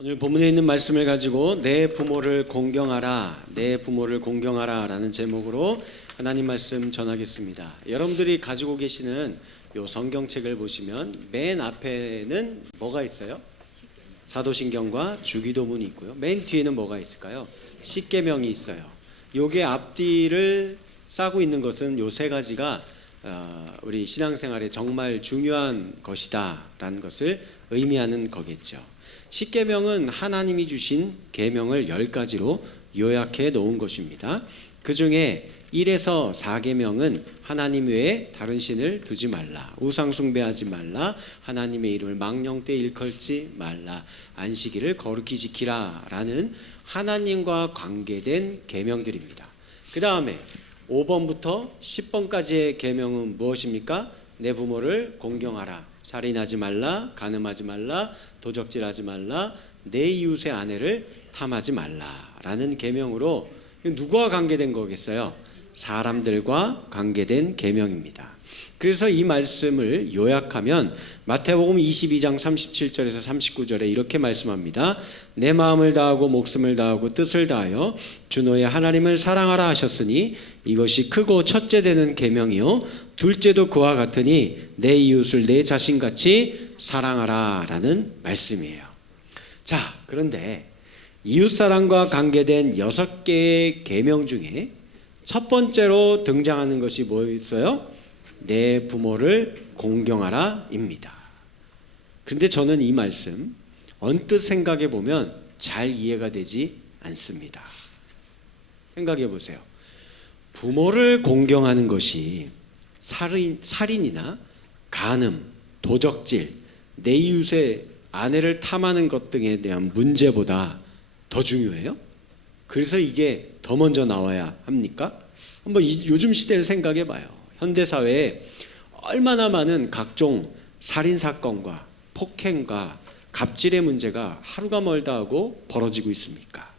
오늘 본문에 있는 말씀을 가지고 내 부모를 공경하라, 내 부모를 공경하라 라는 제목으로 하나님 말씀 전하겠습니다. 여러분들이 가지고 계시는 요 성경책을 보시면 맨 앞에는 뭐가 있어요? 사도신경과 주기도문이 있고요. 맨 뒤에는 뭐가 있을까요? 십계명이 있어요. 요게 앞뒤를 싸고 있는 것은 요 세 가지가 우리 신앙생활에 정말 중요한 것이다 라는 것을 의미하는 거겠죠. 십계명은 하나님이 주신 계명을 10가지로 요약해 놓은 것입니다. 그 중에 1에서 4계명은 하나님 외에 다른 신을 두지 말라, 우상 숭배하지 말라, 하나님의 이름을 망령되이 일컬지 말라, 안식일을 거룩히 지키라 라는 하나님과 관계된 계명들입니다. 그 다음에 5번부터 10번까지의 계명은 무엇입니까? 내 부모를 공경하라, 살인하지 말라, 간음하지 말라, 도적질하지 말라, 내 이웃의 아내를 탐하지 말라라는 계명으로 누구와 관계된 거겠어요? 사람들과 관계된 계명입니다. 그래서 이 말씀을 요약하면 마태복음 22장 37절에서 39절에 이렇게 말씀합니다. 내 마음을 다하고 목숨을 다하고 뜻을 다하여 주 너의 하나님을 사랑하라 하셨으니 이것이 크고 첫째 되는 계명이요 둘째도 그와 같으니 내 이웃을 내 자신같이 사랑하라 라는 말씀이에요. 자, 그런데 이웃사랑과 관계된 6개의 계명 중에 첫 번째로 등장하는 것이 뭐였어요? 내 부모를 공경하라 입니다. 그런데 저는 이 말씀 언뜻 생각해 보면 잘 이해가 되지 않습니다. 생각해 보세요. 부모를 공경하는 것이 살인이나 간음, 도적질, 내 이웃의 아내를 탐하는 것 등에 대한 문제보다 더 중요해요? 그래서 이게 더 먼저 나와야 합니까? 한번 요즘 시대를 생각해 봐요. 현대사회에 얼마나 많은 각종 살인사건과 폭행과 갑질의 문제가 하루가 멀다 하고 벌어지고 있습니까?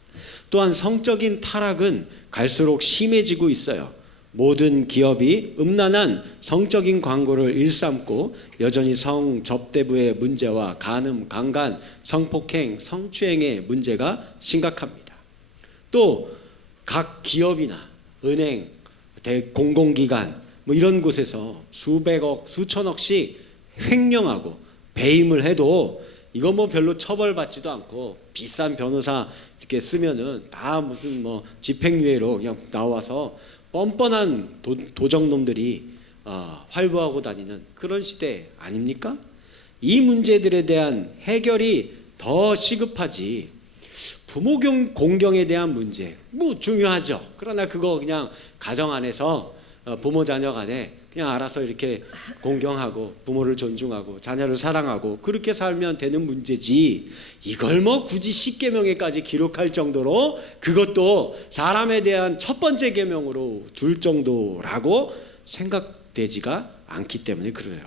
또한 성적인 타락은 갈수록 심해지고 있어요. 모든 기업이 음란한 성적인 광고를 일삼고 여전히 성접대부의 문제와 간음, 강간, 성폭행, 성추행의 문제가 심각합니다. 또 각 기업이나 은행, 공공기관 뭐 이런 곳에서 수백억, 수천억씩 횡령하고 배임을 해도 이거 뭐 별로 처벌받지도 않고 비싼 변호사 이렇게 쓰면은 다 무슨 뭐 집행유예로 그냥 나와서 뻔뻔한 도적놈들이 활보하고 다니는 그런 시대 아닙니까? 이 문제들에 대한 해결이 더 시급하지. 부모 공경에 대한 문제 뭐 중요하죠. 그러나 그거 그냥 가정 안에서 부모 자녀 간에 그냥 알아서 이렇게 공경하고 부모를 존중하고 자녀를 사랑하고 그렇게 살면 되는 문제지, 이걸 뭐 굳이 십계명에까지 기록할 정도로 그것도 사람에 대한 첫 번째 계명으로 둘 정도라고 생각되지가 않기 때문에 그래요.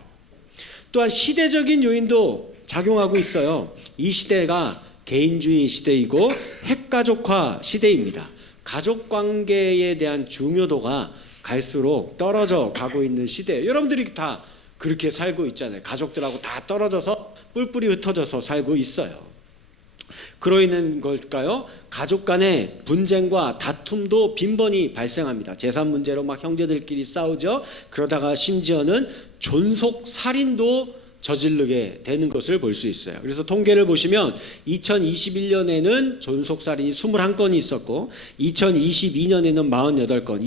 또한 시대적인 요인도 작용하고 있어요. 이 시대가 개인주의 시대이고 핵가족화 시대입니다. 가족관계에 대한 중요도가 갈수록 떨어져 가고 있는 시대. 여러분들이 다 그렇게 살고 있잖아요. 가족들하고 다 떨어져서 뿔뿔이 흩어져서 살고 있어요. 그로 인한 걸까요? 가족 간의 분쟁과 다툼도 빈번히 발생합니다. 재산 문제로 막 형제들끼리 싸우죠. 그러다가 심지어는 존속 살인도 저지르게 되는 것을 볼 수 있어요. 그래서 통계를 보시면 2021년에는 존속살인이 21건이 있었고 2022년에는 48건,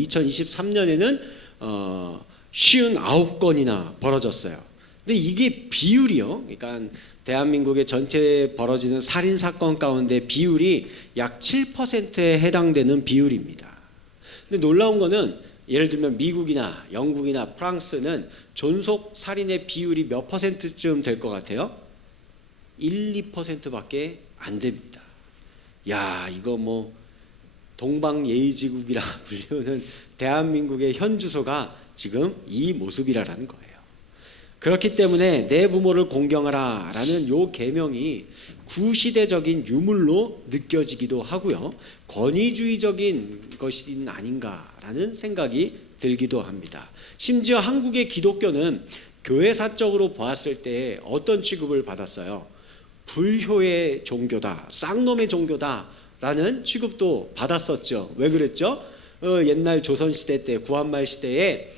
2023년에는 59건이나 벌어졌어요. 근데 이게 비율이요. 그러니까 대한민국의 전체 벌어지는 살인 사건 가운데 비율이 약 7%에 해당되는 비율입니다. 근데 놀라운 거는 예를 들면 미국이나 영국이나 프랑스는 존속 살인의 비율이 몇 퍼센트쯤 될 것 같아요? 1, 2%밖에 안 됩니다. 야, 이거 뭐 동방예의지국이라 불리우는 대한민국의 현 주소가 지금 이 모습이라는 거예요. 그렇기 때문에 내 부모를 공경하라 라는 요 계명이 구시대적인 유물로 느껴지기도 하고요, 권위주의적인 것이 아닌가라는 생각이 들기도 합니다. 심지어 한국의 기독교는 교회사적으로 보았을 때 어떤 취급을 받았어요? 불효의 종교다, 쌍놈의 종교다라는 취급도 받았었죠. 왜 그랬죠? 옛날 조선시대 때, 구한말 시대에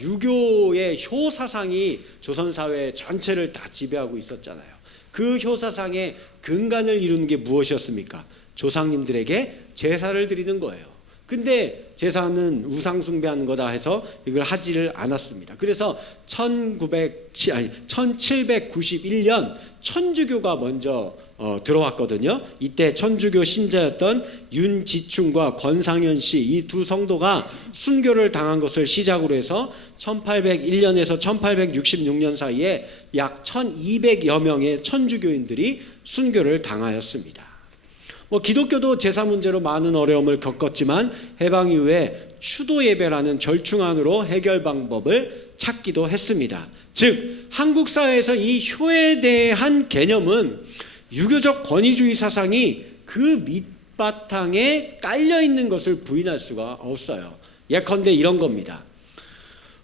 유교의 효 사상이 조선 사회 전체를 다 지배하고 있었잖아요. 그 효 사상의 근간을 이루는 게 무엇이었습니까? 조상님들에게 제사를 드리는 거예요. 근데 제사는 우상 숭배하는 거다 해서 이걸 하지를 않았습니다. 그래서 1791년 천주교가 먼저 들어왔거든요. 이때 천주교 신자였던 윤지충과 권상현 씨 이 두 성도가 순교를 당한 것을 시작으로 해서 1801년에서 1866년 사이에 약 1200여 명의 천주교인들이 순교를 당하였습니다. 기독교도 제사 문제로 많은 어려움을 겪었지만 해방 이후에 추도 예배라는 절충안으로 해결 방법을 찾기도 했습니다. 즉 한국 사회에서 이 효에 대한 개념은 유교적 권위주의 사상이 그 밑바탕에 깔려 있는 것을 부인할 수가 없어요. 예컨대 이런 겁니다.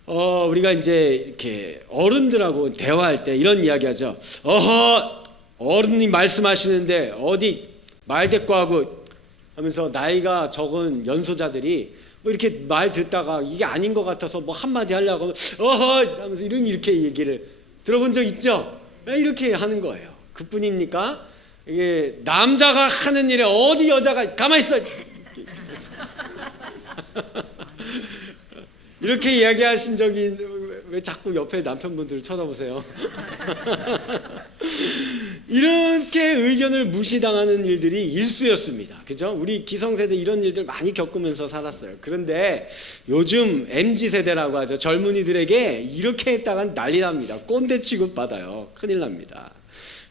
우리가 이제 이렇게 어른들하고 대화할 때 이런 이야기하죠. 어른이 말씀하시는데 어디 말대꾸하고 하면서 나이가 적은 연소자들이 뭐 이렇게 말 듣다가 이게 아닌 것 같아서 뭐 한마디 하려고 하면 하면서 이렇게 얘기를 들어본 적 있죠? 이렇게 하는 거예요. 그뿐입니까? 이게 남자가 하는 일에 어디 여자가 가만히 있어 이렇게 이야기하신 적이 왜 자꾸 옆에 남편분들을 쳐다보세요? 이렇게 의견을 무시당하는 일들이 일수였습니다. 그죠? 우리 기성세대 이런 일들 많이 겪으면서 살았어요. 그런데 요즘 MZ세대라고 하죠. 젊은이들에게 이렇게 했다간 난리 납니다. 꼰대 취급받아요. 큰일 납니다.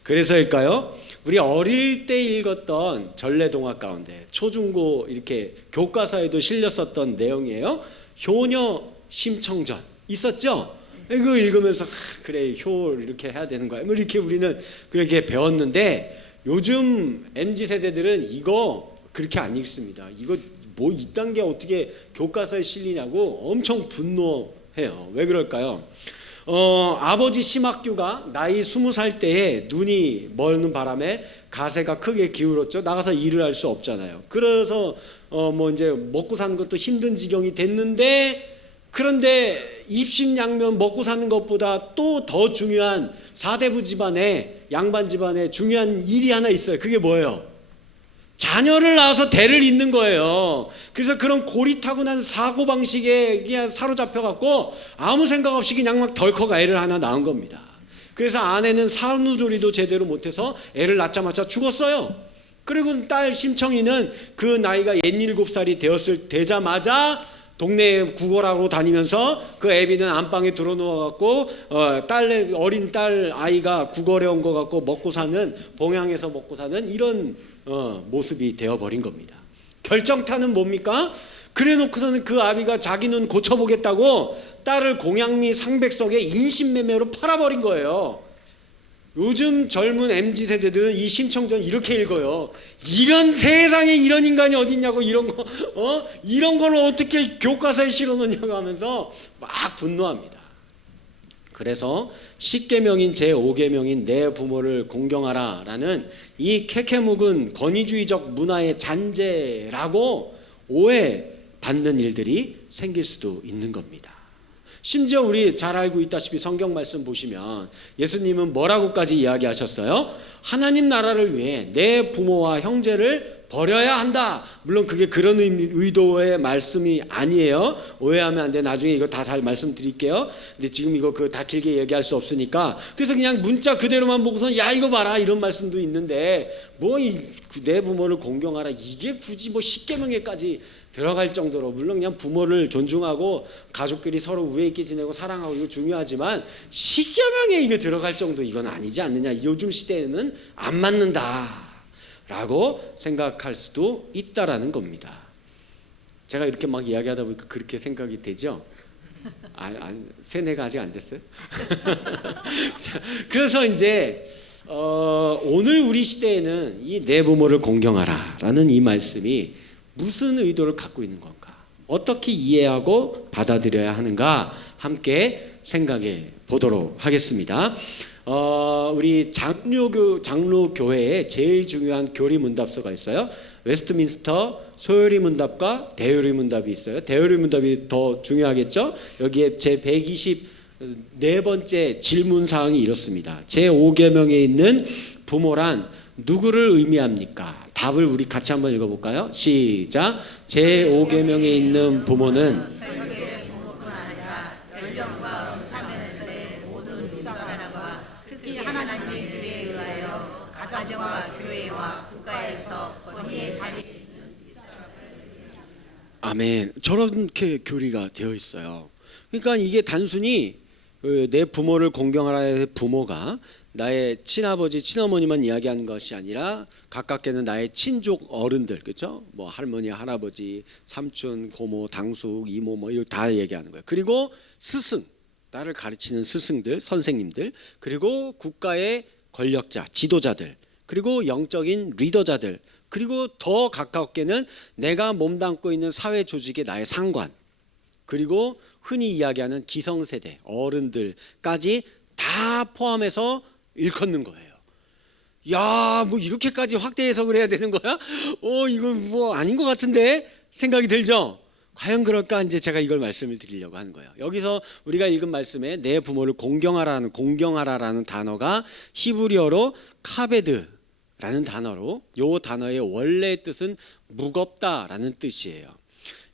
그래서일까요? 우리 어릴 때 읽었던 전래동화 가운데 초중고 이렇게 교과서에도 실렸었던 내용이에요. 효녀 심청전 있었죠? 이거 읽으면서 그래 효 이렇게 해야 되는 거야. 이렇게 우리는 그렇게 배웠는데 요즘 MZ세대들은 이거 그렇게 안 읽습니다. 이거 뭐 이딴 게 어떻게 교과서에 실리냐고 엄청 분노해요. 왜 그럴까요? 아버지 심학규가 나이 20살 때에 눈이 멀는 바람에 가세가 크게 기울었죠. 나가서 일을 할 수 없잖아요. 그래서 뭐 이제 먹고 사는 것도 힘든 지경이 됐는데 그런데 입신양면 먹고 사는 것보다 또 더 중요한 사대부 집안에 양반 집안에 중요한 일이 하나 있어요. 그게 뭐예요? 자녀를 낳아서 대를 잇는 거예요. 그래서 그런 고리타분한 사고방식에 그냥 사로잡혀갖고 아무 생각 없이 그냥 막 덜컥 애를 하나 낳은 겁니다. 그래서 아내는 산후조리도 제대로 못해서 애를 낳자마자 죽었어요. 그리고 딸 심청이는 그 나이가 67살이 되자마자 동네 구걸하고 다니면서 그 애비는 안방에 들어누워갖고 어린 딸 아이가 구걸해 온 것 같고 먹고 사는 봉양에서 먹고 사는 이런 모습이 되어버린 겁니다. 결정타는 뭡니까? 그래놓고서는 그 아비가 자기 눈 고쳐보겠다고 딸을 공양미 상백석에 인신매매로 팔아버린 거예요. 요즘 젊은 MZ세대들은 이 심청전 이렇게 읽어요. 이런 세상에 이런 인간이 어디 있냐고 이런 걸 어떻게 교과서에 실어놓냐고 하면서 막 분노합니다. 그래서 10계명인 제5계명인 내 부모를 공경하라 라는 이 캐캐묵은 권위주의적 문화의 잔재라고 오해받는 일들이 생길 수도 있는 겁니다. 심지어 우리 잘 알고 있다시피 성경 말씀 보시면 예수님은 뭐라고까지 이야기하셨어요? 하나님 나라를 위해 내 부모와 형제를 버려야 한다. 물론 그게 그런 의도의 말씀이 아니에요. 오해하면 안 돼. 나중에 이거 다 잘 말씀드릴게요. 근데 지금 이거 다 길게 얘기할 수 없으니까 그래서 그냥 문자 그대로만 보고서 야 이거 봐라 이런 말씀도 있는데 뭐 내 부모를 공경하라 이게 굳이 뭐 10계명에까지 들어갈 정도로 물론 그냥 부모를 존중하고 가족끼리 서로 우애 있게 지내고 사랑하고 이거 중요하지만 10계명에 이게 들어갈 정도 이건 아니지 않느냐. 요즘 시대에는 안 맞는다 라고 생각할 수도 있다라는 겁니다. 제가 이렇게 막 이야기하다 보니까 그렇게 생각이 되죠? 세뇌가 아직 안 됐어요? 그래서 이제 오늘 우리 시대에는 이 내 부모를 공경하라 라는 이 말씀이 무슨 의도를 갖고 있는 건가? 어떻게 이해하고 받아들여야 하는가? 함께 생각해 보도록 하겠습니다. 우리 장로교회에 제일 중요한 교리 문답서가 있어요. 웨스트민스터 소요리 문답과 대요리 문답이 있어요. 대요리 문답이 더 중요하겠죠. 여기에 제 124번째 질문 사항이 이렇습니다. 제 5계명에 있는 부모란 누구를 의미합니까? 답을 우리 같이 한번 읽어볼까요? 시작. 제 5계명에 있는 부모는 가정과 교회와 국가에서 권위의 자리. 아멘. 저렇게 교리가 되어 있어요. 그러니까 이게 단순히 내 부모를 공경하라의 부모가 나의 친아버지, 친어머니만 이야기하는 것이 아니라 가깝게는 나의 친족 어른들, 그렇죠? 뭐 할머니, 할아버지, 삼촌, 고모, 당숙, 이모 뭐 이거 다 얘기하는 거예요. 그리고 스승, 나를 가르치는 스승들, 선생님들, 그리고 국가의 권력자, 지도자들, 그리고 영적인 리더자들, 그리고 더 가깝게는 내가 몸담고 있는 사회 조직의 나의 상관, 그리고 흔히 이야기하는 기성세대, 어른들까지 다 포함해서 일컫는 거예요. 야, 뭐 이렇게까지 확대 해석을 해야 되는 거야? 이거 뭐 아닌 것 같은데 생각이 들죠? 과연 그럴까? 이제 제가 이걸 말씀을 드리려고 하는 거예요. 여기서 우리가 읽은 말씀에 내 부모를 공경하라라는 단어가 히브리어로 카베드라는 단어로, 요 단어의 원래 뜻은 무겁다라는 뜻이에요.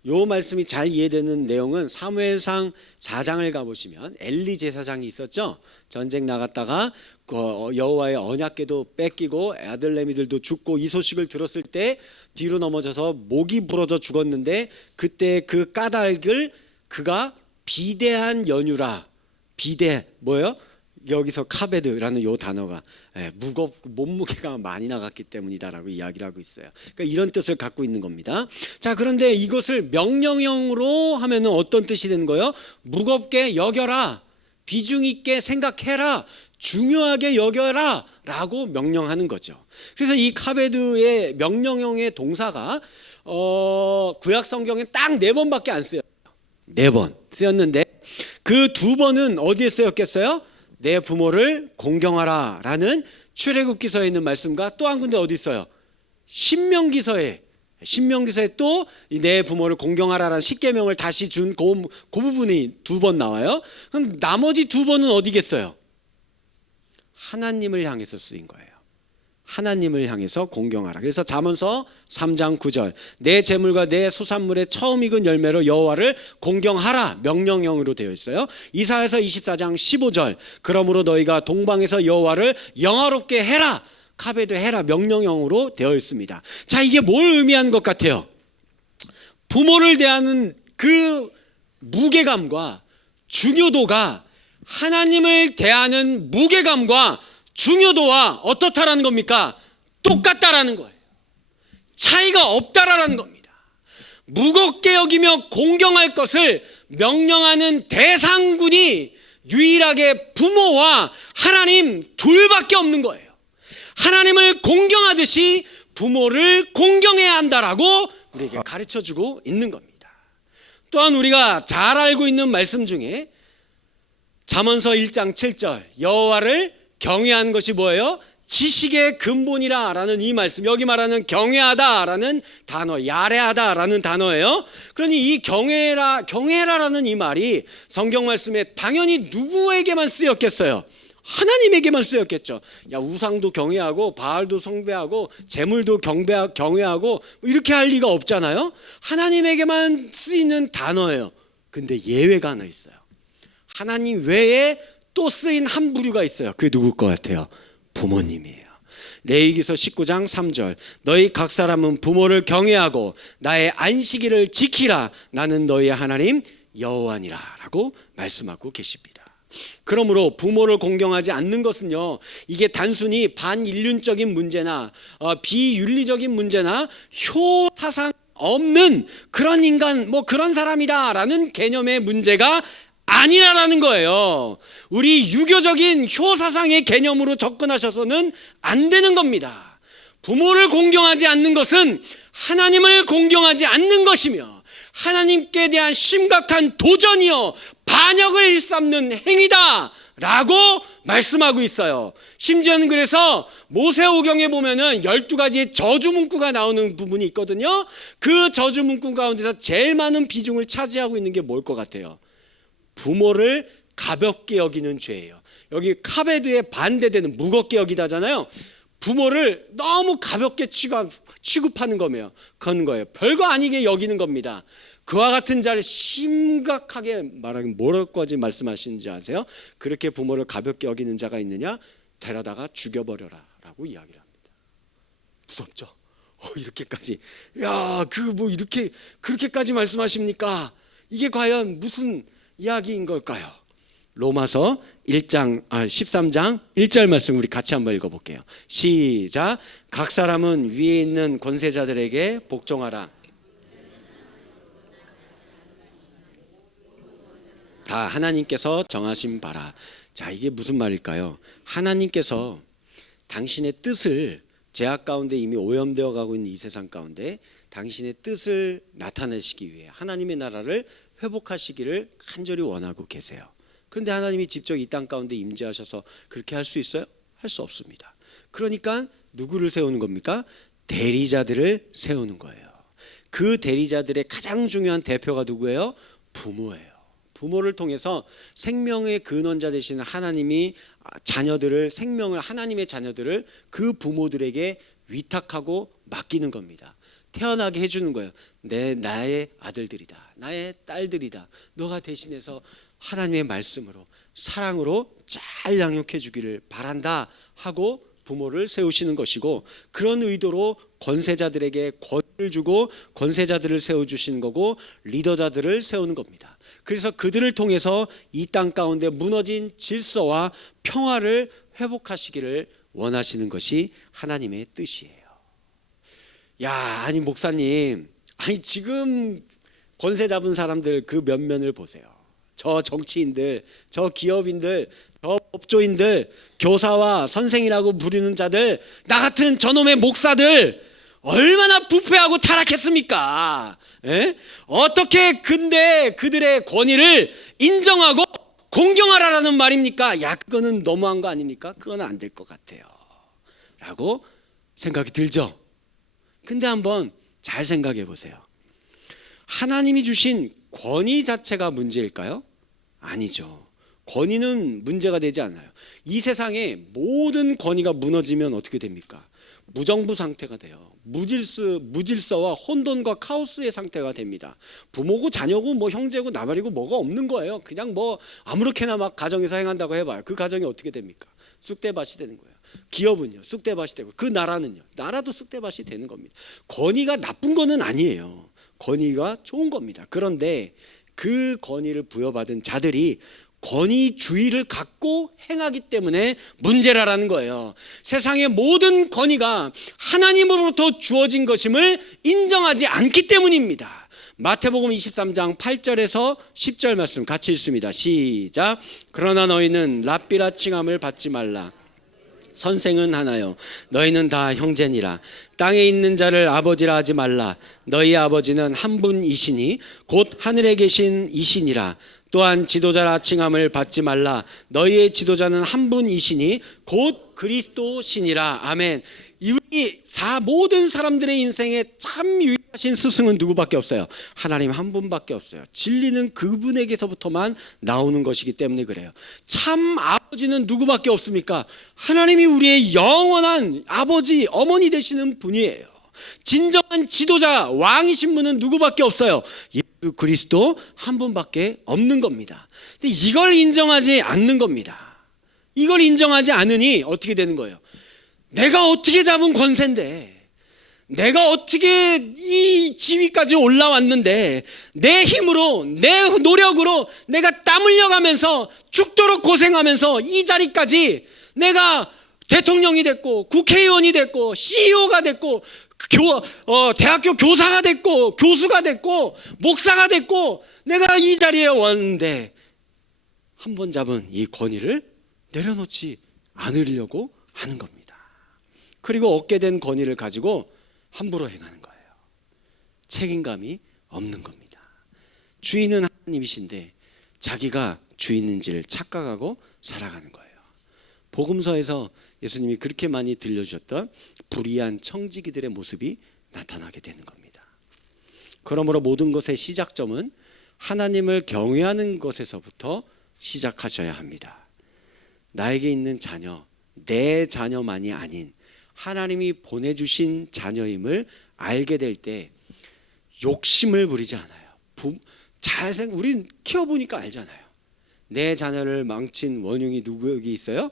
요 말씀이 잘 이해되는 내용은 사무엘상 4장을 가보시면 엘리 제사장이 있었죠. 전쟁 나갔다가 여호와의 언약궤도 뺏기고 아들내미들도 죽고 이 소식을 들었을 때 뒤로 넘어져서 목이 부러져 죽었는데 그때 그 까닭을 그가 비대한 연유라, 비대 뭐예요? 여기서 카베드라는 요 단어가 몸무게가 많이 나갔기 때문이다라고 이야기를 하고 있어요. 그러니까 이런 뜻을 갖고 있는 겁니다. 자, 그런데 이것을 명령형으로 하면은 어떤 뜻이 되는 거예요? 무겁게 여겨라, 비중 있게 생각해라, 중요하게 여겨라 라고 명령하는 거죠. 그래서 이 카베드의 명령형의 동사가 구약 성경에 딱 4번밖에 안 쓰여요. 4번 쓰였는데 그 2번은 어디에 쓰였겠어요? 내 부모를 공경하라 라는 출애굽기서에 있는 말씀과 또 한 군데 어디 있어요? 신명기서에 또 내 부모를 공경하라라는 10계명을 다시 준 그 부분이 2번 나와요. 그럼 나머지 2번은 어디겠어요? 하나님을 향해서 쓰인 거예요. 하나님을 향해서 공경하라. 그래서 잠언서 3장 9절 내 재물과 내 소산물의 처음 익은 열매로 여호와를 공경하라 명령형으로 되어 있어요. 이사야서 24장 15절 그러므로 너희가 동방에서 여호와를 영화롭게 해라, 카베드 해라 명령형으로 되어 있습니다. 자, 이게 뭘 의미하는 것 같아요? 부모를 대하는 그 무게감과 중요도가 하나님을 대하는 무게감과 중요도와 어떻다라는 겁니까? 똑같다라는 거예요. 차이가 없다라는 겁니다. 무겁게 여기며 공경할 것을 명령하는 대상군이 유일하게 부모와 하나님 둘밖에 없는 거예요. 하나님을 공경하듯이 부모를 공경해야 한다라고 우리에게 가르쳐주고 있는 겁니다. 또한 우리가 잘 알고 있는 말씀 중에 잠언서 1장 7절 여호와를 경외하는 것이 뭐예요? 지식의 근본이라 라는 이 말씀, 여기 말하는 경외하다라는 단어, 야레하다라는 단어예요. 그러니 이 경외라라는 이 말이 성경 말씀에 당연히 누구에게만 쓰였겠어요? 하나님에게만 쓰였겠죠. 야, 우상도 경외하고 바알도 숭배하고 재물도 경외하고 이렇게 할 리가 없잖아요. 하나님에게만 쓰이는 단어예요. 근데 예외가 하나 있어요. 하나님 외에 또 쓰인 한 부류가 있어요. 그게 누굴 것 같아요? 부모님이에요. 레위기서 19장 3절 너희 각 사람은 부모를 경외하고 나의 안식일을 지키라 나는 너희의 하나님 여호와니라 라고 말씀하고 계십니다. 그러므로 부모를 공경하지 않는 것은요, 이게 단순히 반인륜적인 문제나 비윤리적인 문제나 효사상 없는 그런 인간, 뭐 그런 사람이다 라는 개념의 문제가 아니라는 거예요. 우리 유교적인 효사상의 개념으로 접근하셔서는 안 되는 겁니다. 부모를 공경하지 않는 것은 하나님을 공경하지 않는 것이며 하나님께 대한 심각한 도전이요 반역을 일삼는 행위다 라고 말씀하고 있어요. 심지어는 그래서 모세오경에 보면은 12가지의 저주 문구가 나오는 부분이 있거든요. 그 저주 문구 가운데서 제일 많은 비중을 차지하고 있는 게 뭘 것 같아요? 부모를 가볍게 여기는 죄예요. 여기 카베드에 반대되는 무겁게 여기다잖아요. 부모를 너무 가볍게 취급하는 거예요. 별거 아니게 여기는 겁니다. 그와 같은 자를 심각하게 말하면 뭐라고까지 말씀하시는지 아세요? 그렇게 부모를 가볍게 여기는 자가 있느냐? 데려다가 죽여버려라 라고 이야기를 합니다. 무섭죠? 이렇게까지 이렇게 그렇게까지 말씀하십니까? 이게 과연 무슨 이야기인 걸까요? 로마서 13장 1절 말씀 우리 같이 한번 읽어볼게요. 시작. 각 사람은 위에 있는 권세자들에게 복종하라. 다 하나님께서 정하신 바라. 자, 이게 무슨 말일까요? 하나님께서 당신의 뜻을 죄악 가운데 이미 오염되어 가고 있는 이 세상 가운데 당신의 뜻을 나타내시기 위해 하나님의 나라를 회복하시기를 간절히 원하고 계세요. 그런데 하나님이 직접 이 땅 가운데 임재하셔서 그렇게 할 수 있어요? 할 수 없습니다. 그러니까 누구를 세우는 겁니까? 대리자들을 세우는 거예요. 그 대리자들의 가장 중요한 대표가 누구예요? 부모예요. 부모를 통해서 생명의 근원자 되시는 하나님이 생명을 하나님의 자녀들을 그 부모들에게 위탁하고 맡기는 겁니다. 태어나게 해주는 거예요. 나의 아들들이다, 나의 딸들이다. 너가 대신해서 하나님의 말씀으로 사랑으로 잘 양육해 주기를 바란다 하고 부모를 세우시는 것이고, 그런 의도로 권세자들에게 권위를 주고 권세자들을 세워주시는 거고 리더자들을 세우는 겁니다. 그래서 그들을 통해서 이 땅 가운데 무너진 질서와 평화를 회복하시기를 원하시는 것이 하나님의 뜻이에요. 아니 목사님, 지금 권세 잡은 사람들 그 면면을 보세요. 저 정치인들, 저 기업인들, 저 법조인들, 교사와 선생이라고 부르는 자들, 나 같은 저놈의 목사들 얼마나 부패하고 타락했습니까? 어떻게 근데 그들의 권위를 인정하고 공경하라라는 말입니까? 그거는 너무한 거 아닙니까? 그건 안 될 것 같아요 라고 생각이 들죠. 근데 한번 잘 생각해 보세요. 하나님이 주신 권위 자체가 문제일까요? 아니죠. 권위는 문제가 되지 않아요. 이 세상에 모든 권위가 무너지면 어떻게 됩니까? 무정부 상태가 돼요. 무질서와 혼돈과 카오스의 상태가 됩니다. 부모고 자녀고 형제고 나발이고 뭐가 없는 거예요. 그냥 아무렇게나 막 가정에서 행한다고 해봐요. 그 가정이 어떻게 됩니까? 쑥대밭이 되는 거예요. 기업은요, 쑥대밭이 되고, 그 나라는요, 나라도 쑥대밭이 되는 겁니다. 권위가 나쁜 거는 아니에요. 권위가 좋은 겁니다. 그런데 그 권위를 부여받은 자들이 권위주의를 갖고 행하기 때문에 문제라는 거예요. 세상의 모든 권위가 하나님으로부터 주어진 것임을 인정하지 않기 때문입니다. 마태복음 23장 8절에서 10절 말씀 같이 읽습니다. 시작. 그러나 너희는 랍비라 칭함을 받지 말라. 선생은 하나요 너희는 다 형제니라. 땅에 있는 자를 아버지라 하지 말라. 너희 아버지는 한 분이시니 곧 하늘에 계신 이시니라. 또한 지도자라 칭함을 받지 말라. 너희의 지도자는 한 분이시니 곧 그리스도시니라. 아멘. 모든 사람들의 인생에 참 유일하신 스승은 누구밖에 없어요? 하나님 한 분밖에 없어요. 진리는 그분에게서부터만 나오는 것이기 때문에 그래요. 참 아버지는 누구밖에 없습니까? 하나님이 우리의 영원한 아버지, 어머니 되시는 분이에요. 진정한 지도자, 왕이신 분은 누구밖에 없어요? 예수 그리스도 한 분밖에 없는 겁니다. 근데 이걸 인정하지 않는 겁니다. 이걸 인정하지 않으니 어떻게 되는 거예요? 내가 어떻게 잡은 권세인데, 내가 어떻게 이 지위까지 올라왔는데, 내 힘으로, 내 노력으로 내가 땀 흘려가면서 죽도록 고생하면서 이 자리까지 내가 대통령이 됐고 국회의원이 됐고 CEO가 됐고 대학교 교사가 됐고 교수가 됐고 목사가 됐고 내가 이 자리에 왔는데 한 번 잡은 이 권위를 내려놓지 않으려고 하는 겁니다. 그리고 얻게 된 권위를 가지고 함부로 행하는 거예요. 책임감이 없는 겁니다. 주인은 하나님이신데 자기가 주인인지를 착각하고 살아가는 거예요. 복음서에서 예수님이 그렇게 많이 들려주셨던 불의한 청지기들의 모습이 나타나게 되는 겁니다. 그러므로 모든 것의 시작점은 하나님을 경외하는 것에서부터 시작하셔야 합니다. 나에게 있는 자녀, 내 자녀만이 아닌 하나님이 보내주신 자녀임을 알게 될 때 욕심을 부리지 않아요. 우린 키워보니까 알잖아요. 내 자녀를 망친 원흉이 누구에게 있어요?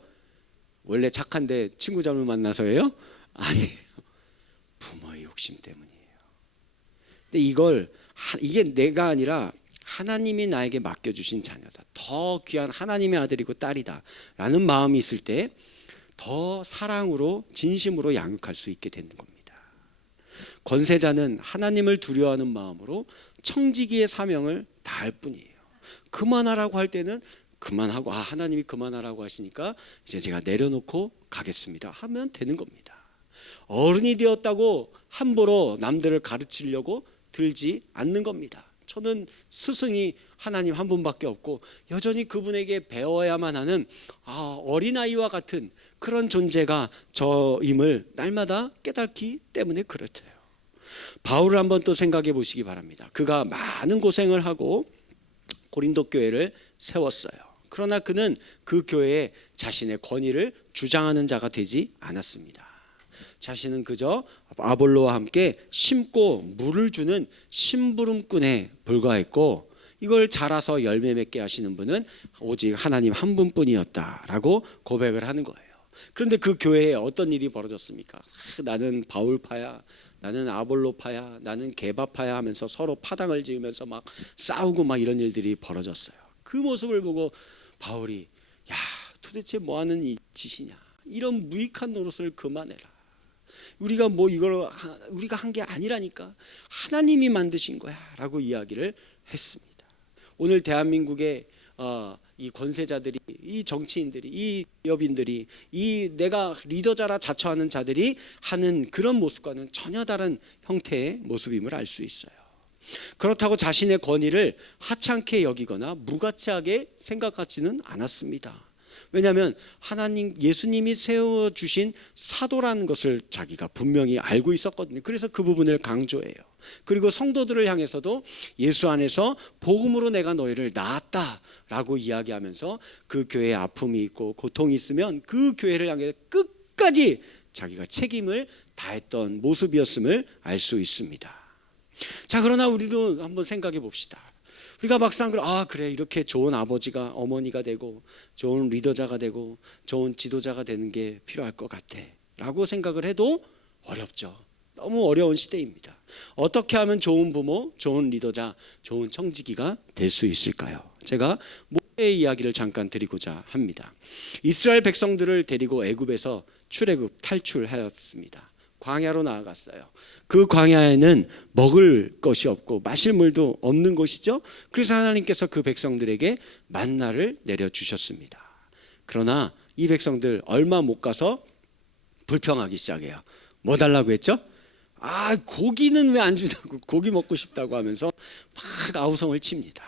원래 착한데 친구 잘못 만나서예요? 아니에요. 부모의 욕심 때문이에요. 근데 이게 내가 아니라 하나님이 나에게 맡겨주신 자녀다, 더 귀한 하나님의 아들이고 딸이다 라는 마음이 있을 때 더 사랑으로 진심으로 양육할 수 있게 되는 겁니다. 권세자는 하나님을 두려워하는 마음으로 청지기의 사명을 다할 뿐이에요. 그만하라고 할 때는 그만하고, 하나님이 그만하라고 하시니까 이제 제가 내려놓고 가겠습니다 하면 되는 겁니다. 어른이 되었다고 함부로 남들을 가르치려고 들지 않는 겁니다. 저는 스승이 하나님 한 분밖에 없고 여전히 그분에게 배워야만 하는 어린아이와 같은 그런 존재가 저임을 날마다 깨닫기 때문에 그렇대요. 바울을 한번 또 생각해 보시기 바랍니다. 그가 많은 고생을 하고 고린도 교회를 세웠어요. 그러나 그는 그 교회에 자신의 권위를 주장하는 자가 되지 않았습니다. 자신은 그저 아볼로와 함께 심고 물을 주는 심부름꾼에 불과했고, 이걸 자라서 열매 맺게 하시는 분은 오직 하나님 한 분뿐이었다라고 고백을 하는 거예요. 그런데 그 교회에 어떤 일이 벌어졌습니까? 나는 바울파야, 나는 아볼로파야, 나는 게바파야 하면서 서로 파당을 지으면서 막 싸우고 막 이런 일들이 벌어졌어요. 그 모습을 보고 바울이 도대체 뭐 하는 이 짓이냐, 이런 무익한 노릇을 그만해라. 우리가 우리가 한 게 아니라니까, 하나님이 만드신 거야라고 이야기를 했습니다. 오늘 대한민국의 이 권세자들이, 이 정치인들이, 이 기업인들이, 이 내가 리더자라 자처하는 자들이 하는 그런 모습과는 전혀 다른 형태의 모습임을 알 수 있어요. 그렇다고 자신의 권위를 하찮게 여기거나 무가치하게 생각하지는 않았습니다. 왜냐하면 예수님이 세워주신 사도라는 것을 자기가 분명히 알고 있었거든요. 그래서 그 부분을 강조해요. 그리고 성도들을 향해서도 예수 안에서 복음으로 내가 너희를 낳았다라고 이야기하면서 그 교회에 아픔이 있고 고통이 있으면 그 교회를 향해 끝까지 자기가 책임을 다했던 모습이었음을 알 수 있습니다. 자, 그러나 우리도 한번 생각해 봅시다. 우리가 막상 그래 이렇게 좋은 아버지가, 어머니가 되고 좋은 리더자가 되고 좋은 지도자가 되는 게 필요할 것 같아 라고 생각을 해도 어렵죠. 너무 어려운 시대입니다. 어떻게 하면 좋은 부모, 좋은 리더자, 좋은 청지기가 될 수 있을까요? 제가 모세의 이야기를 잠깐 드리고자 합니다. 이스라엘 백성들을 데리고 애굽에서 출애굽 탈출하였습니다. 광야로 나아갔어요. 그 광야에는 먹을 것이 없고 마실 물도 없는 곳이죠. 그래서 하나님께서 그 백성들에게 만나를 내려주셨습니다. 그러나 이 백성들 얼마 못 가서 불평하기 시작해요. 뭐 달라고 했죠? 고기는 왜 안 주냐고, 고기 먹고 싶다고 하면서 막 아우성을 칩니다.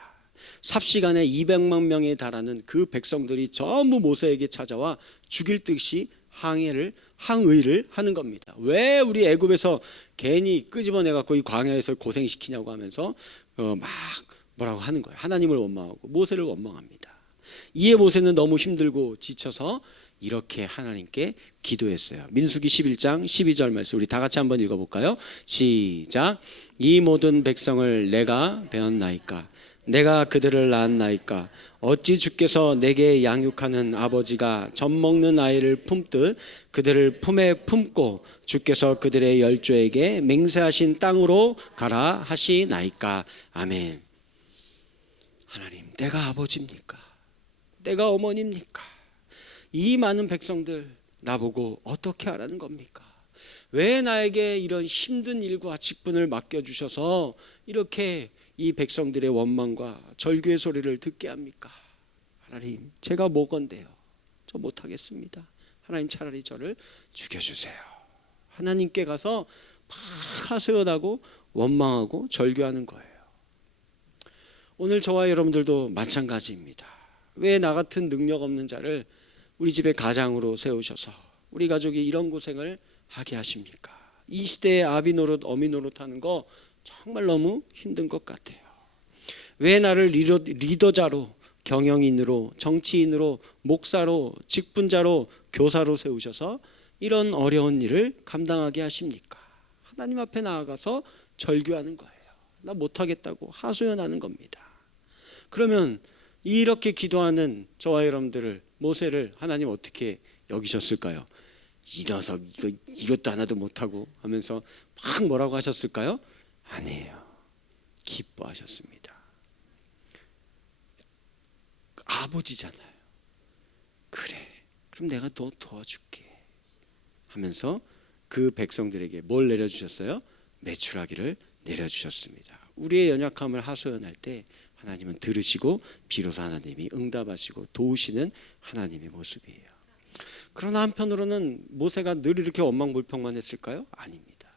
삽시간에 200만 명에 달하는 그 백성들이 전부 모세에게 찾아와 죽일 듯이 항의를 하는 겁니다. 왜 우리 애굽에서 괜히 끄집어내 갖고 이 광야에서 고생시키냐고 하면서 막 뭐라고 하는 거예요. 하나님을 원망하고 모세를 원망합니다. 이에 모세는 너무 힘들고 지쳐서 이렇게 하나님께 기도했어요. 민수기 11장 12절 말씀 우리 다 같이 한번 읽어볼까요? 시작. 이 모든 백성을 내가 배웠나이까, 내가 그들을 낳았나이까, 어찌 주께서 내게 양육하는 아버지가 젖 먹는 아이를 품듯 그들을 품에 품고 주께서 그들의 열조에게 맹세하신 땅으로 가라 하시나이까. 아멘. 하나님, 내가 아버지입니까? 내가 어머니입니까? 이 많은 백성들 나보고 어떻게 하라는 겁니까? 왜 나에게 이런 힘든 일과 직분을 맡겨주셔서 이렇게 이 백성들의 원망과 절규의 소리를 듣게 합니까? 하나님, 제가 뭐건데요? 저 못하겠습니다. 하나님, 차라리 저를 죽여주세요. 하나님께 가서 막 하소연하고 원망하고 절규하는 거예요. 오늘 저와 여러분들도 마찬가지입니다. 왜 나 같은 능력 없는 자를 우리 집에 가장으로 세우셔서 우리 가족이 이런 고생을 하게 하십니까? 이 시대에 아비 노릇 어미 노릇 하는 거 정말 너무 힘든 것 같아요. 왜 나를 리더자로, 경영인으로, 정치인으로, 목사로, 직분자로, 교사로 세우셔서 이런 어려운 일을 감당하게 하십니까? 하나님 앞에 나아가서 절규하는 거예요. 나 못하겠다고 하소연하는 겁니다. 그러면 이렇게 기도하는 저와 여러분들을, 모세를 하나님 어떻게 여기셨을까요? 이 녀석 이것도 하나도 못하고 하면서 막 뭐라고 하셨을까요? 아니에요. 기뻐하셨습니다. 아버지잖아요. 그래, 그럼 내가 더 도와줄게 하면서 그 백성들에게 뭘 내려주셨어요? 메추라기를 내려주셨습니다. 우리의 연약함을 하소연할 때 하나님은 들으시고 비로소 하나님이 응답하시고 도우시는 하나님의 모습이에요. 그러나 한편으로는 모세가 늘 이렇게 원망불평만 했을까요? 아닙니다.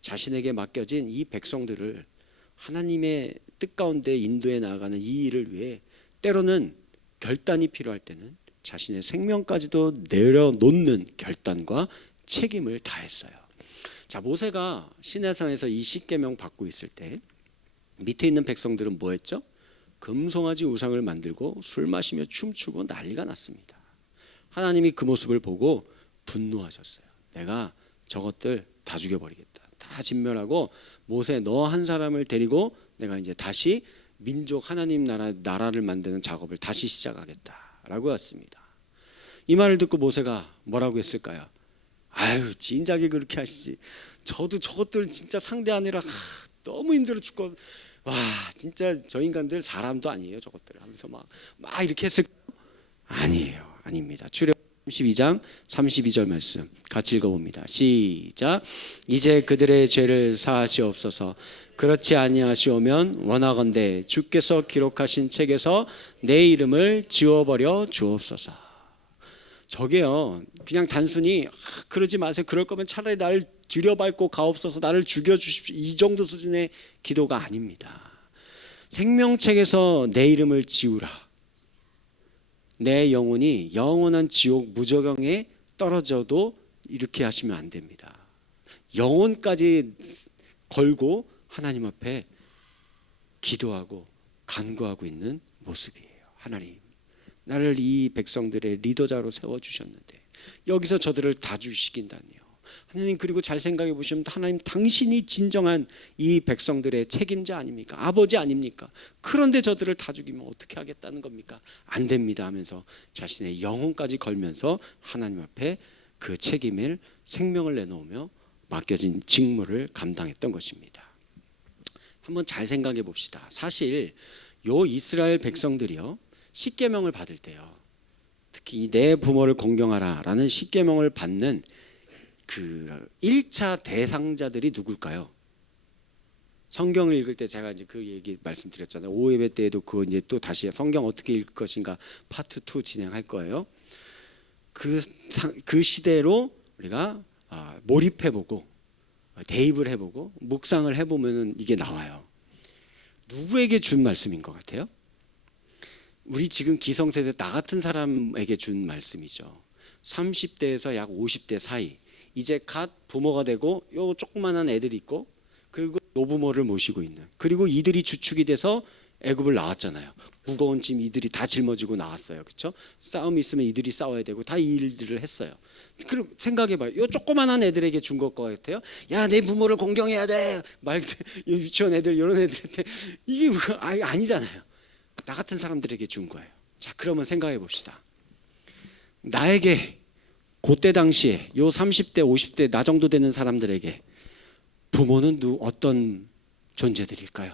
자신에게 맡겨진 이 백성들을 하나님의 뜻 가운데 인도해 나아가는 이 일을 위해 때로는 결단이 필요할 때는 자신의 생명까지도 내려놓는 결단과 책임을 다했어요. 자, 모세가 시내산에서 이 십계명 받고 있을 때 밑에 있는 백성들은 뭐 했죠? 금송아지 우상을 만들고 술 마시며 춤추고 난리가 났습니다. 하나님이 그 모습을 보고 분노하셨어요. 내가 저것들 다 죽여버리겠다. 다 진멸하고 모세 너 한 사람을 데리고 내가 이제 다시 민족 하나님 나라를 만드는 작업을 다시 시작하겠다라고 했습니다. 이 말을 듣고 모세가 뭐라고 했을까요? 아유, 진작에 그렇게 하시지. 저도 저것들 진짜 상대하느라 너무 힘들어 죽고, 와 진짜 저 인간들 사람도 아니에요 저것들 하면서 막 이렇게 했을까요? 아니에요. 아닙니다. 출애굽 32장 32절 말씀 같이 읽어봅니다. 시작. 이제 그들의 죄를 사하시옵소서. 그렇지 아니하시오면 원하건대 주께서 기록하신 책에서 내 이름을 지워버려 주옵소서. 저게요 그냥 단순히 그러지 마세요. 그럴 거면 차라리 나를 들여밟고 가옵소서. 나를 죽여주십시오. 이 정도 수준의 기도가 아닙니다. 생명책에서 내 이름을 지우라. 내 영혼이 영원한 지옥 무저경에 떨어져도 이렇게 하시면 안 됩니다. 영혼까지 걸고 하나님 앞에 기도하고 간구하고 있는 모습이에요. 하나님, 나를 이 백성들의 리더자로 세워주셨는데 여기서 저들을 다 죽이긴다니요. 하나님, 그리고 잘 생각해 보시면 하나님 당신이 진정한 이 백성들의 책임자 아닙니까? 아버지 아닙니까? 그런데 저들을 다 죽이면 어떻게 하겠다는 겁니까? 안 됩니다 하면서 자신의 영혼까지 걸면서 하나님 앞에 그 책임을 생명을 내놓으며 맡겨진 직무를 감당했던 것입니다. 한번 잘 생각해 봅시다. 사실 요 이스라엘 백성들이요 십계명을 받을 때요, 특히 내 부모를 공경하라라는 십계명을 받는 그 1차 대상자들이 누굴까요? 성경을 읽을 때 제가 이제 그 얘기 말씀드렸잖아요. 오예배 때에도 그거 이제 또 다시 성경 어떻게 읽을 것인가 파트 2 진행할 거예요. 그 시대로 우리가 몰입해보고 대입을 해보고 묵상을 해보면 이게 나와요. 누구에게 준 말씀인 것 같아요? 우리 지금 기성세대 나 같은 사람에게 준 말씀이죠. 30대에서 약 50대 사이, 이제 갓 부모가 되고 요 조그만한 애들이 있고, 그리고 노부모를 모시고 있는, 그리고 이들이 주축이 돼서 애굽을 나왔잖아요. 무거운 짐 이들이 다 짊어지고 나왔어요. 그렇죠? 싸움이 있으면 이들이 싸워야 되고 다 이 일들을 했어요. 그럼 생각해봐요. 요 조그만한 애들에게 준 것 같아요. 야, 내 부모를 공경해야 돼. 유치원 애들 이런 애들한테 이게 아니잖아요. 나 같은 사람들에게 준 거예요. 자, 그러면 생각해 봅시다. 나에게 그때 당시에 요 30대 50대 나 정도 되는 사람들에게 부모는 어떤 존재들일까요?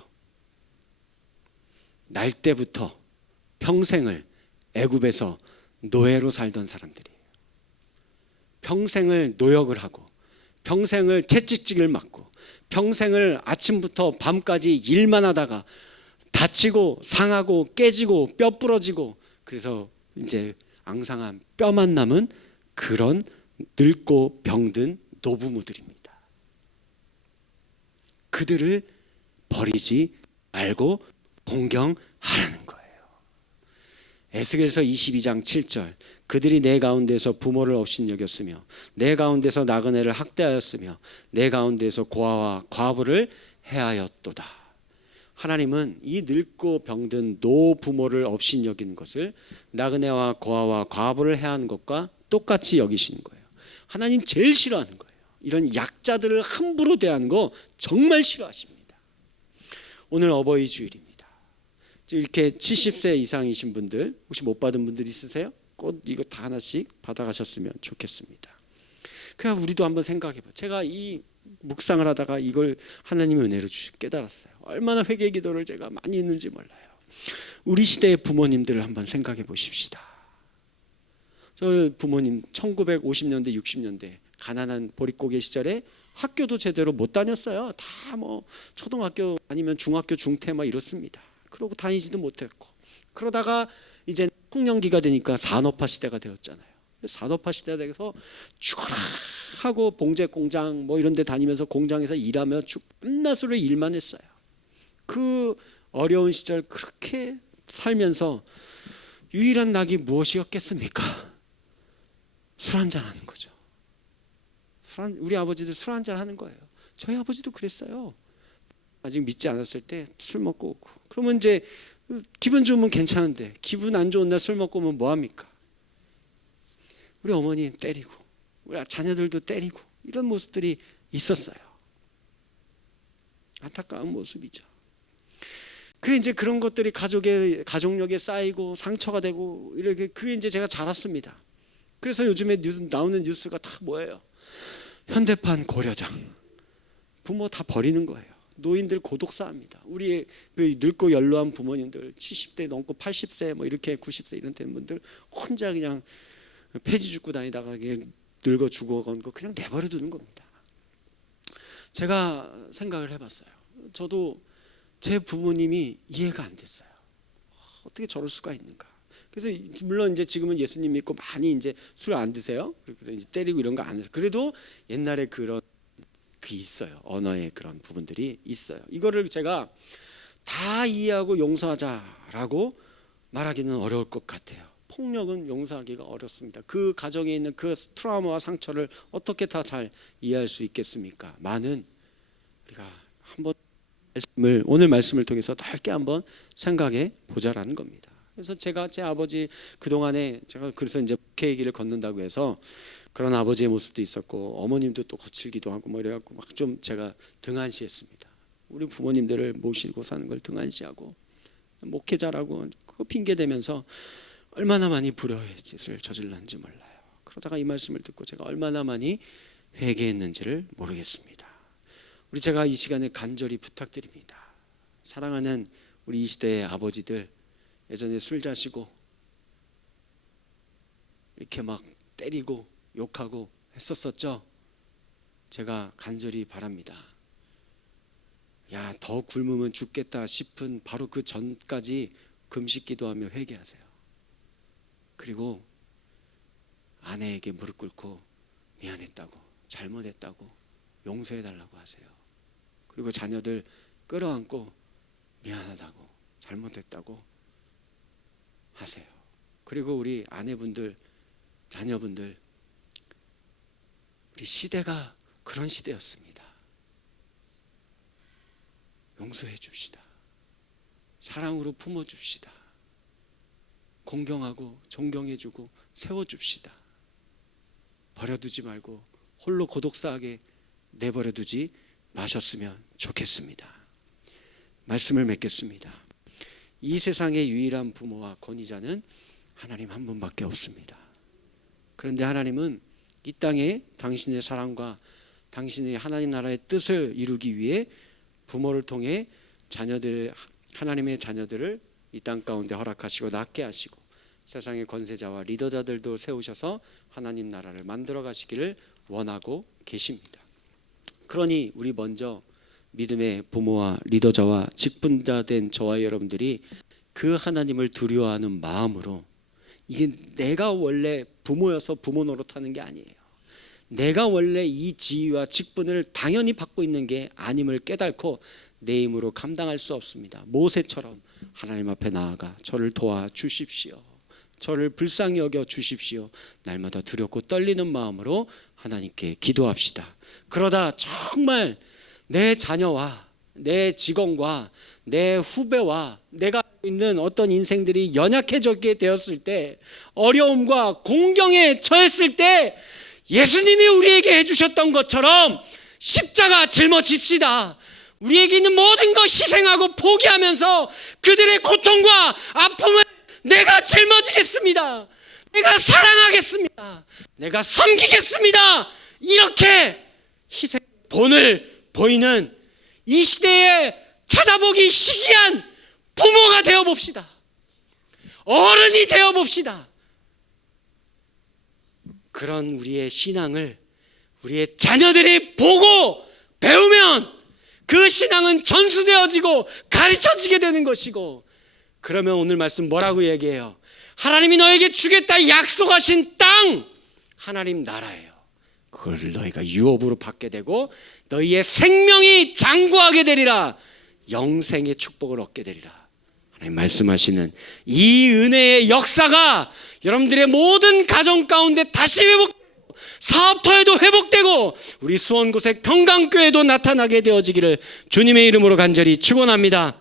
날 때부터 평생을 애굽에서 노예로 살던 사람들이에요. 평생을 노역을 하고 평생을 채찍질을 맞고 평생을 아침부터 밤까지 일만 하다가 다치고 상하고 깨지고 뼈 부러지고, 그래서 이제 앙상한 뼈만 남은 그런 늙고 병든 노부모들입니다. 그들을 버리지 말고 공경하라는 거예요. 에스겔서 22장 7절 그들이 내 가운데서 부모를 업신여겼으며 내 가운데서 나그네를 학대하였으며 내 가운데서 고아와 과부를 해하였도다. 하나님은 이 늙고 병든 노부모를 업신여기는 것을 나그네와 고아와 과부를 해하는 것과 똑같이 여기시는 거예요. 하나님 제일 싫어하는 거예요. 이런 약자들을 함부로 대하는 거 정말 싫어하십니다. 오늘 어버이 주일입니다. 이렇게 70세 이상이신 분들 혹시 못 받은 분들 있으세요? 꼭 이거 다 하나씩 받아가셨으면 좋겠습니다. 그냥 우리도 한번 생각해봐. 제가 이 묵상을 하다가 이걸 하나님의 은혜로 깨달았어요. 얼마나 회개 기도를 제가 많이 했는지 몰라요. 우리 시대의 부모님들을 한번 생각해 보십시다. 저 부모님 1950년대 60년대 가난한 보릿고개 시절에 학교도 제대로 못 다녔어요. 다 뭐 초등학교 아니면 중학교 중퇴 막 이렇습니다. 그러고 다니지도 못했고 그러다가 이제 청년기가 되니까 산업화 시대가 되었잖아요. 산업화 시대가 돼서 죽어라 하고 봉제 공장 뭐 이런 데 다니면서 공장에서 일하며 밤낮으로 일만 했어요. 그 어려운 시절 그렇게 살면서 유일한 낙이 무엇이었겠습니까? 술 한잔 하는 거죠. 우리 아버지도 술 한잔 하는 거예요. 저희 아버지도 그랬어요. 아직 믿지 않았을 때 술 먹고 오고 그러면 이제 기분 좋으면 괜찮은데 기분 안 좋은 날 술 먹고 오면 뭐합니까? 우리 어머니 때리고 우리 자녀들도 때리고 이런 모습들이 있었어요. 안타까운 모습이죠. 그래 이제 그런 것들이 가족력에 쌓이고 상처가 되고 이렇게 그게 이제 제가 자랐습니다. 그래서 요즘에 나오는 뉴스가 다 뭐예요? 현대판 고려장 부모 다 버리는 거예요. 노인들 고독사합니다. 우리 그 늙고 연로한 부모님들 70대 넘고 80세 뭐 이렇게 90세 이런 된 분들 혼자 그냥 폐지 죽고 다니다가 늙어 죽어간 거 그냥 내버려 두는 겁니다. 제가 생각을 해봤어요. 저도 제 부모님이 이해가 안 됐어요. 어떻게 저럴 수가 있는가. 그래서 물론 이제 지금은 예수님 믿고 많이 이제 술 안 드세요. 그래서 이제 때리고 이런 거 안 해서 그래도 옛날에 그런 그 있어요. 언어의 그런 부분들이 있어요. 이거를 제가 다 이해하고 용서하자라고 말하기는 어려울 것 같아요. 폭력은 용서하기가 어렵습니다. 그 가정에 있는 그 트라우마와 상처를 어떻게 다 잘 이해할 수 있겠습니까? 많은 우리가 한번 오늘 말씀을 통해서 넓게 한번 생각해 보자라는 겁니다. 그래서 제가 제 아버지 그동안에 제가 그래서 이제 목회의 길을 걷는다고 해서 그런 아버지의 모습도 있었고 어머님도 또 거칠기도 하고 뭐 이래갖고 막 좀 제가 등한시했습니다. 우리 부모님들을 모시고 사는 걸 등한시하고 목회자라고 그거 핑계 대면서 얼마나 많이 불효의 짓을 저질렀는지 몰라요. 그러다가 이 말씀을 듣고 제가 얼마나 많이 회개했는지를 모르겠습니다. 우리 제가 이 시간에 간절히 부탁드립니다. 사랑하는 우리 이 시대의 아버지들 예전에 술 자시고 이렇게 막 때리고 욕하고 했었었죠. 제가 간절히 바랍니다. 야, 더 굶으면 죽겠다 싶은 바로 그 전까지 금식 기도하며 회개하세요. 그리고 아내에게 무릎 꿇고 미안했다고 잘못했다고 용서해달라고 하세요. 그리고 자녀들 끌어안고 미안하다고 잘못했다고 하세요. 그리고 우리 아내분들 자녀분들 우리 시대가 그런 시대였습니다. 용서해 줍시다. 사랑으로 품어줍시다. 공경하고 존경해주고 세워줍시다. 버려두지 말고 홀로 고독사하게 내버려두지 마셨으면 좋겠습니다. 말씀을 맺겠습니다. 이 세상의 유일한 부모와 권위자는 하나님 한 분밖에 없습니다. 그런데 하나님은 이 땅에 당신의 사랑과 당신의 하나님 나라의 뜻을 이루기 위해 부모를 통해 하나님의 자녀들을 이 땅 가운데 허락하시고 낳게 하시고 세상의 권세자와 리더자들도 세우셔서 하나님 나라를 만들어 가시기를 원하고 계십니다. 그러니 우리 먼저 믿음의 부모와 리더자와 직분자 된 저와 여러분들이 그 하나님을 두려워하는 마음으로 이게 내가 원래 부모여서 부모 노릇하는 게 아니에요. 내가 원래 이 지위와 직분을 당연히 받고 있는 게 아님을 깨닫고 내 힘으로 감당할 수 없습니다. 모세처럼 하나님 앞에 나아가 저를 도와주십시오. 저를 불쌍히 여겨 주십시오. 날마다 두렵고 떨리는 마음으로 하나님께 기도합시다. 그러다 정말 내 자녀와 내 직원과 내 후배와 내가 알고 있는 어떤 인생들이 연약해지게 되었을 때, 어려움과 공경에 처했을 때 예수님이 우리에게 해주셨던 것처럼 십자가 짊어집시다. 우리에게 있는 모든 것 희생하고 포기하면서 그들의 고통과 아픔을 내가 짊어지겠습니다. 내가 사랑하겠습니다. 내가 섬기겠습니다. 이렇게 희생 본을 보이는 이 시대에 찾아보기 희귀한 부모가 되어봅시다. 어른이 되어봅시다. 그런 우리의 신앙을 우리의 자녀들이 보고 배우면 그 신앙은 전수되어지고 가르쳐지게 되는 것이고, 그러면 오늘 말씀 뭐라고 얘기해요? 하나님이 너에게 주겠다 약속하신 땅, 하나님 나라예요. 그걸 너희가 유업으로 받게 되고 너희의 생명이 장구하게 되리라. 영생의 축복을 얻게 되리라. 하나님 말씀하시는 이 은혜의 역사가 여러분들의 모든 가정 가운데 다시 회복되고, 사업터에도 회복되고, 우리 수원고색 평강교회도 나타나게 되어지기를 주님의 이름으로 간절히 축원합니다.